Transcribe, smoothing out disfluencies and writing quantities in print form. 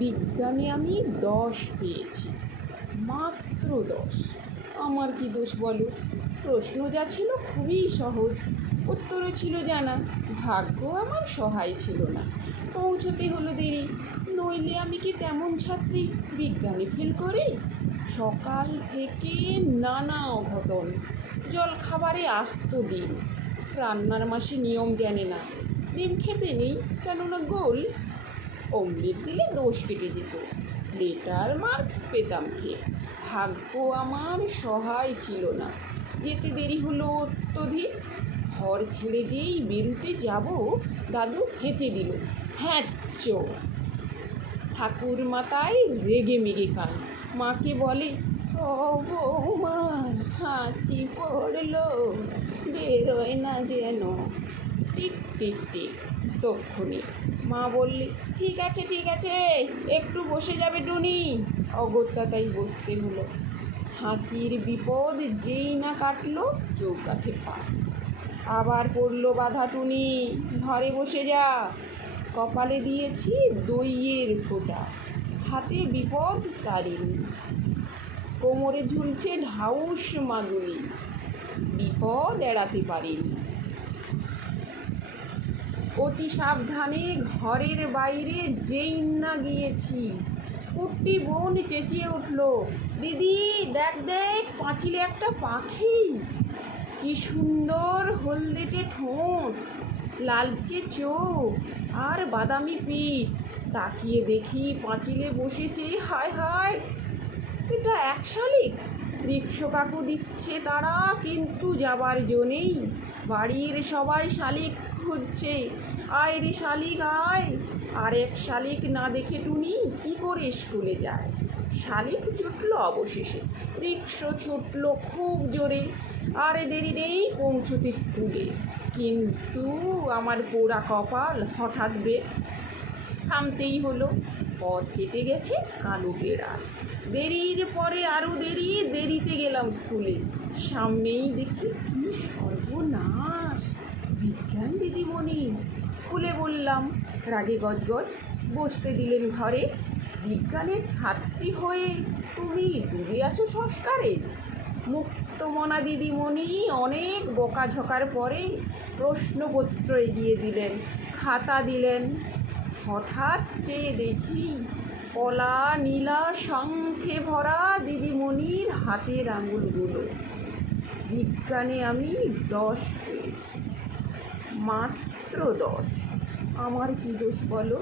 বিজ্ঞানে আমি 10 পেয়েছি, মাত্র 10। আমার কি দোষ বলো? প্রশ্ন যা ছিল খুবই সহজ, উত্তরও ছিল জানা, ভাগ্য আমার সহায় ছিল না, পৌঁছতে হলো দেরি। নইলে আমি কি তেমন ছাত্রী বিজ্ঞানে ফেল করি? সকাল থেকে নানা অঘটন, জল খাবারে আস্ত ডিম, রান্নার মাসে নিয়ম জানে না, ডিম খেতে নেই কেননা গোল, অমলেট দিলে দোষ কেটে যেত, লেটার মার্কস পেতাম খেয়ে। ভাগ্য আমার সহায় ছিল না, যেতে দেরি হলো অত্যধিক। ঘর ছেড়ে যেই বেরুতে যাব, দাদু হেঁচে দিল, হ্যাঁ চো। ঠাকুর মাতায় রেগে মেগে কান, মাকে বলে, ও বৌমা, হাঁচি পড়লো, বেরোয় না যেন। টিক টিক টিক, তক্ষুনি মা বললে, ঠিক আছে ঠিক আছে, একটু বসে যাবে টুনি। অগত্যা তাই বসতে হলো। হাঁচির বিপদ যেই না কাটলো, চৌকাঠে পা। আবার পড়লো বাধা, টুনি ঘরে বসে যা। কপালে দিয়েছি দইয়ের ফোঁটা, হাতে বিপদ তারিণী, কোমরে ঝুলছে ঢাউস মাদুলি, বিপদ এড়াতে পারিনি। অতি সাবধানে ঘরের বাইরে যেই না গিয়েছি, কুট্টি বোন চেঁচিয়ে উঠল, দিদি দেখ দেখ, পাঁচিলে একটা পাখি, কি সুন্দর হলদেটে ঠোঁট, লালচে চোখ আর বাদামি পিঠ। তাকিয়ে দেখি পাঁচিলে বসেছে, হায় হায়, এটা এক শালিক। রিক্সো কাকু দিচ্ছে তারা, কিন্তু যাবার জো নেই। বাড়ির সবাই শালিক খুঁজছে, আয় রে শালিক আয়। আর এক শালিক না দেখে টুনি কি করে স্কুলে যায়? শালিক ছুটল অবশেষে, রিক্সো ছুটল খুব জোরে, আর দেরি নেই পৌঁছতে স্কুলে। কিন্তু আমার পোড়া কপাল, হঠাৎ ব্রেক, থামতেই হলো। পথ কেটে গেছে কালো টেরা, দেরির পরে আরও দেরি, দেরিতে গেলাম স্কুলে। সামনেই দেখি কি সর্বনাশ, বিজ্ঞান দিদিমণি। খুলে বললাম, রাগে গজগজ, বসতে দিলেন ঘরে। বিজ্ঞানের ছাত্রী হয়ে তুমি ডুবে আছো সংস্কারে। মুক্তমনা দিদিমণি অনেক বকাঝকার পরে প্রশ্নপত্র এগিয়ে দিলেন, খাতা দিলেন। হঠাৎ চেয়ে দেখি কলা নীলা শঙ্খে ভরা দিদিমণির হাতের আঙুলগুলো। বিজ্ঞানে আমি 10 পেয়েছি, মাত্র 10। আমার কি দোষ বলো?